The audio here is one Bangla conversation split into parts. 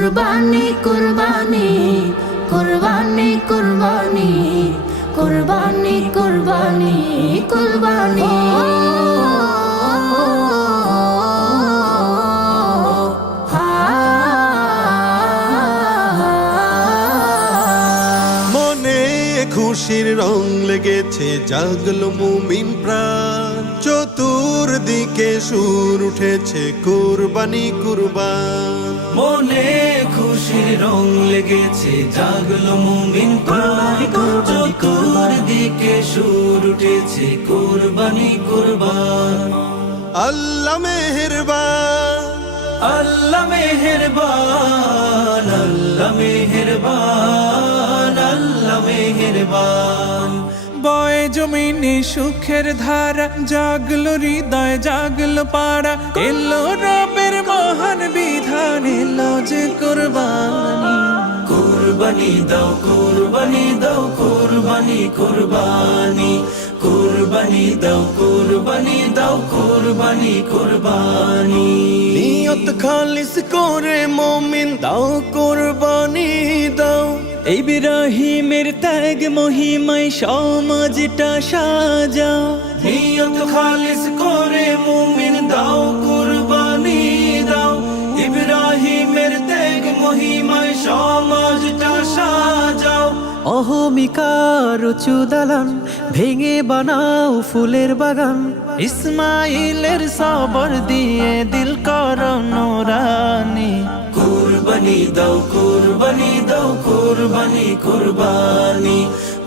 কুরবানি কুরবানি কুরবানি কুরবানি কুরবানি কুরবানি কুরবানি মনে খুশির রং লেগেছে, জাগলো মুমিন প্রাণ, চতুর্দিকে সুর উঠেছে কুরবানি কুরবান। মনে খুশির রং লেগেছে, জাগলো মুমিন প্রাণ, চতুর্দিকে সুর উঠেছে কুরবানি কুরবান। আল্লাহ মেহেরবান, আল্লাহ মেহেরবান, আল্লাহ মেহেরবান, আল্লাহ মেহেরবান। বয়ে জমিনে সুখের ধারা, জাগলো হৃদয় জাগলো পাড়া, এলো রবের মহান বিধান, এলো যে কুরবানি। কুরবানি দাও কুরবানি দাও কুরবানি কুরবানি, কুরবানি দাও কুরবানি দাও কুরবানি কুরবানি। নিয়ত খালিস করে মুমিন দাও কুরবানি দাও। ইব্রাহিমের ত্যাগ মহিমায় সমাজটা সাজাও। নিয়ত খালিস করে মুমিন দাও কুরবানি দাও। ইব্রাহিমের ত্যাগ মহিমায় সমাজটা সাজাও। অহমিকার উঁচু দালান ভেঙে বানাও ফুলের বাগান, ইসমাইলের সবর দিয়ে দিল করো নুরানি। কুরবানি দাও কুরবানি দাও কুরবানি কুরবানি,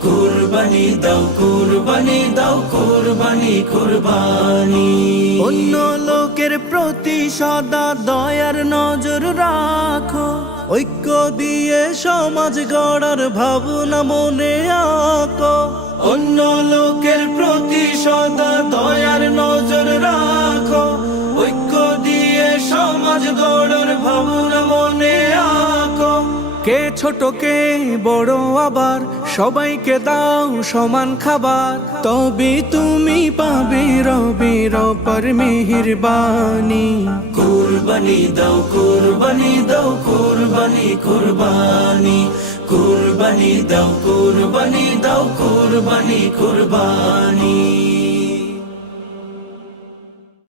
কুরবানি দাও কুরবানি দাও কুরবানি কুরবানি। অন্য লোকের প্রতি সদা দয়ার নজর রাখো, ঐক্য দিয়ে সমাজ গড়ার ভাবনা মনে আঁকো। অন্য লোকের প্রতি সদা দয়ার নজর রাখো, ঐক্য দিয়ে সমাজ গড়ার ভাবনা মনে আঁকো। কে ছোট কে বড় আবার সবাইকে দাও সমান খাবার, তবে তুমি পাবে রবের অপার মেহেরবানি। কুরবানি দাও কুরবানি দাও কুরবানি কুরবানি, কুরবানি দাও কুরবানি দাও কুরবানি কুরবানি।